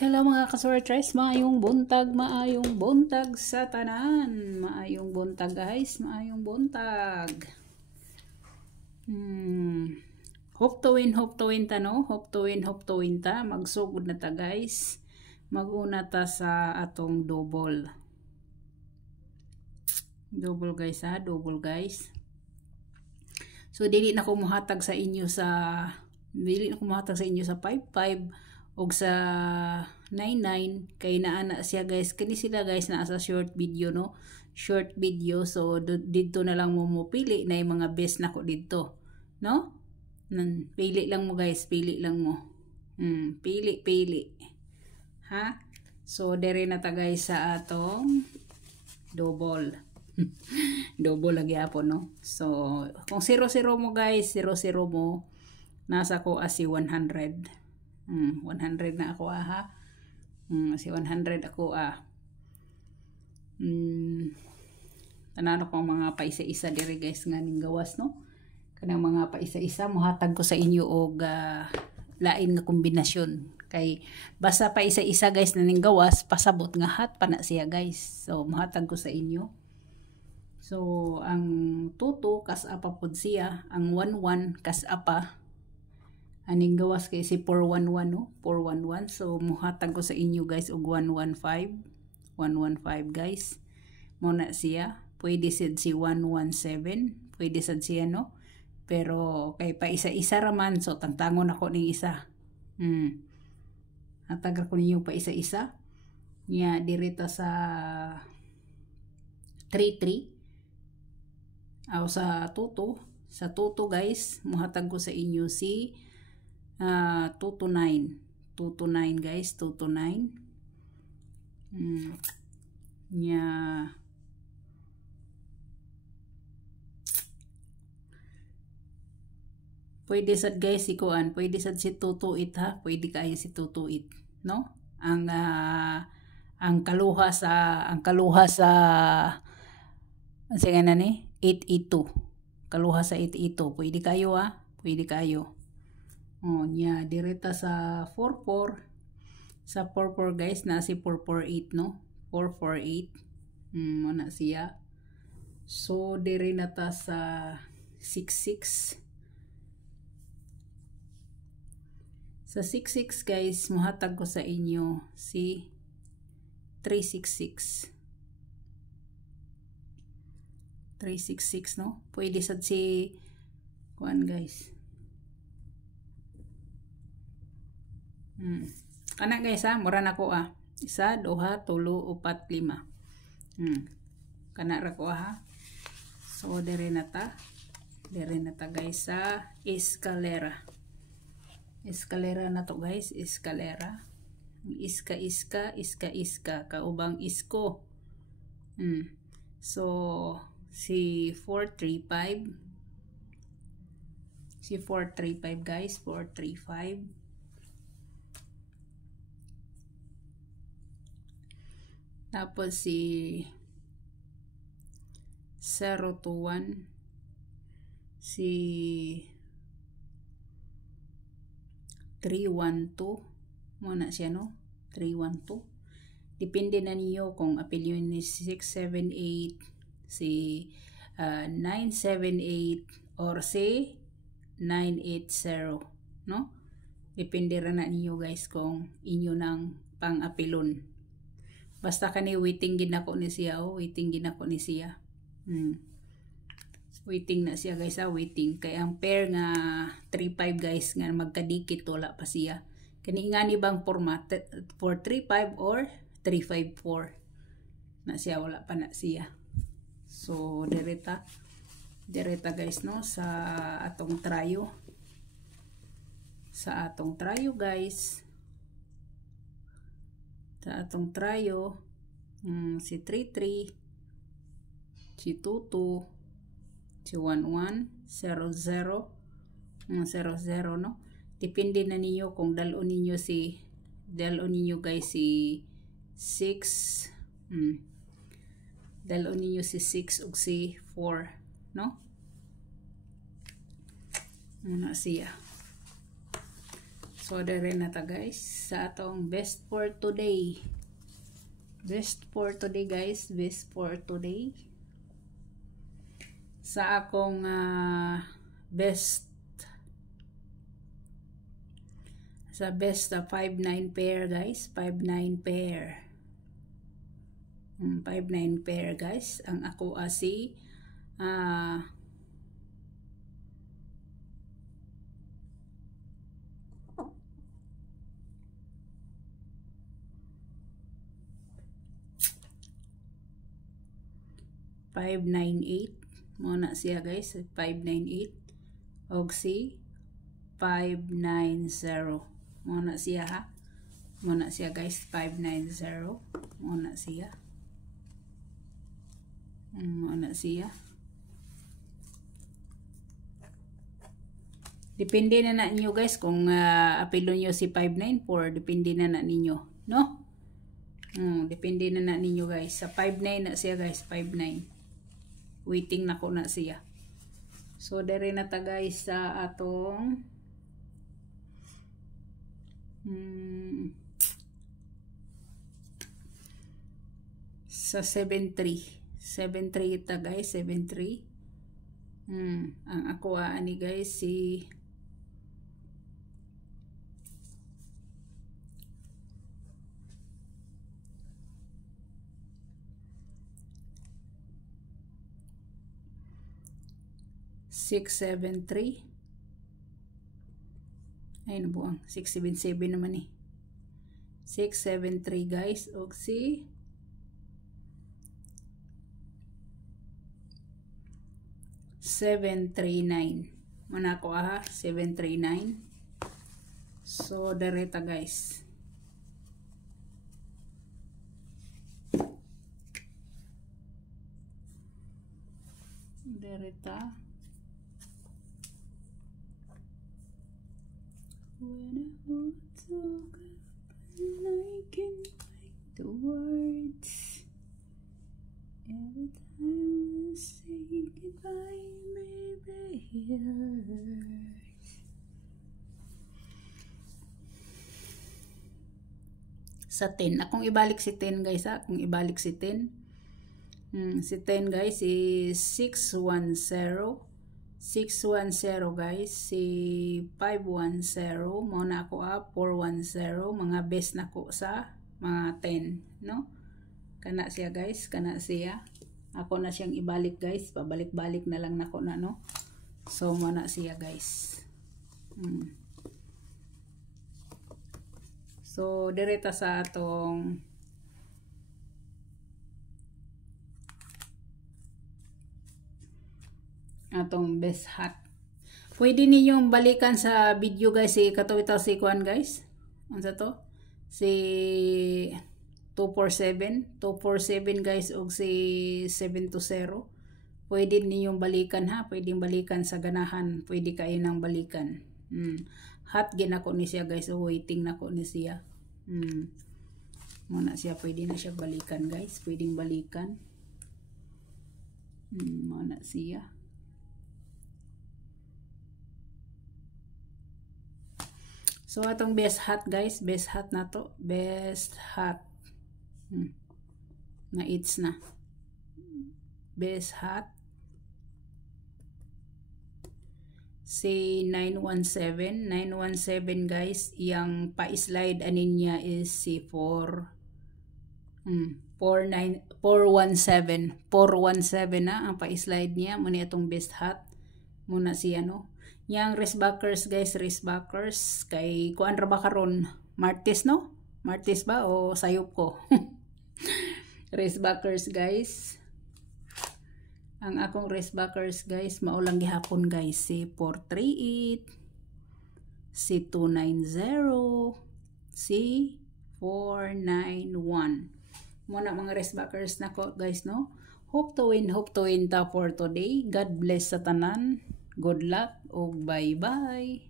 Hello mga ka-sortress, maayong buntag sa tanan. Maayong buntag guys, maayong buntag. Hope to win ta no, hope to win ta. Magsugod na ta guys. Maguna ta sa atong double. Double guys ha, double guys. So dili na ko mohatag sa inyo sa 55 og sa 99 kay naa na siya guys. Kani sila guys na sa short video no, short video. So dito na lang mo pili na yung mga best nako dito no. Pili lang mo guys, pili lang mo. Pili ha. So dere na ta guys sa atong double. Double lagi apo no. So kung 0-0 mo guys, 0-0 mo, nasa ko as si 100. 100 na ako ha. Si 100 ako tanano ko mga paisa-isa dire guys nga ning gawas no. Kanang mga paisa-isa mohatag ko sa inyo og lain nga kombinasyon. Kay basta paisa-isa guys na ning gawas, pasabot nga hat pa na siya guys. So mohatag ko sa inyo. So ang tuto kas apa pud siya, ang 11 kas apa. Aning gawas kay si 411 no, 411. So muhatag ko sa inyo guys og 115 guys. Mo na siya. Pwede sad si 117, pwede sad siya no. Pero kay pa isa-isa ra man, so tangtangon ako ning isa. Hatagar ko ninyo pa isa-isa. Nya direta sa 33 aw sa tuto. Sa tuto guys, muhatag ko sa inyo si 229 guys, 229. Nya pwede sad guys si kuan, pwede sad si 228 ha, pwede kayo si 228 no. Ang kaluha sa sige na ni 882, kaluha sa 882 pwede kayo ha, pwede kayo. Nya direta sa 44. Sa 44 guys na si 448 no. 448. Ana siya. So dire na ta sa 66. Sa 66 guys, muhatag ko sa inyo si 366. 366 no. Pwede sad si kuan guys. Kana guys ha, mura na ko 1, 2, 3, 4, 5. Kana ra ko ha. So dire na ta guys sa escalera. Escalera na to guys, escalera. Iska kaubang isko. So si 435. Si 435 guys, 435. Tapos si 021, si 312, muna siya no, 312. Depende na niyo kung apelyo ni 678, si 978 or si 980 no. Depende ra na niyo guys kung inyo nang pang-apelon. Basta kani waiting gid nako ni siya, waiting gid nako ni siya. Waiting na siya guys waiting. Kay ang pair nga 35 guys nga magkadikit wala pa siya. Kani nga ni bang format 435 or 354 na siya, wala pa na siya. So direta guys no sa atong trayo. Sa atong trayo guys. Sa atong trayo, si 33, si 22, si 11, 00, 00 no. Depende na niyo kung dalon niyo guys si 6, dalon niyo si 6 ug si 4 no. Muna siya. So dere na ta guys sa atong best for today. Best for today guys, best for today. Sa akong best 5-9 pair guys, 5-9 pair. 5-9 pair guys. Ang ako si 598 muna siya guys, 598 og si 590 muna siya ha, muna siya guys, 590 muna siya, muna siya. Depende na na ninyo guys kung apilo nyo si 594, depende na na ninyo, no? Depende na na ninyo guys. Sa 5.9 na siya guys, 5.9. Waiting na ko na siya. So dere na ta guys sa atong sa 7.3. 7.3 ta guys, 7.3. Ang ako ani guys si 673. Ay nabuang 677 naman 673 guys og si 739 mana ko 739. So direta guys. Direta. When I want to go, I can find the words. Every time I say goodbye, maybe it hurts. Sa 10, akong ibalik si 10 guys ha, akong ibalik si 10. Si 10 guys is 610. 610 guys, si 510 mo na ako 410, mga best na ko sa mga 10, no? Kana siya guys, kana siya. Ako na siyang ibalik guys, pabalik-balik na lang nako na, no? So mo na siya guys. So direta sa atong best hat. Pwede ninyong balikan sa video guys si katawitaw si kuan guys. Ano sa to? Si 247 guys og si 720. Pwede ninyong balikan ha, pwedeng balikan sa ganahan, pwede kayo nang balikan. Hat ginako ni siya guys, so waiting nako ni siya. Muna siya, pwede na siya balikan guys, pwedeng balikan. Muna siya. So atong best hat guys, best hat na to, best hat. Na it's na. Best hat. Si 917 guys, yang pa-slide anin niya is si 417 na ang pa-slide niya. Muna itong best hat. Muna siya no. Yang wristbackers guys, wristbackers kay kuan ra ba karon? Martes no? Martes ba o sayop ko? Wristbackers guys. Ang akong wristbackers guys, maulang gihapon guys si 438, si 290, si 491. Muna mga wristbackers nako guys no. Hope to win ta for today. God bless sa tanan. Good luck o bye-bye.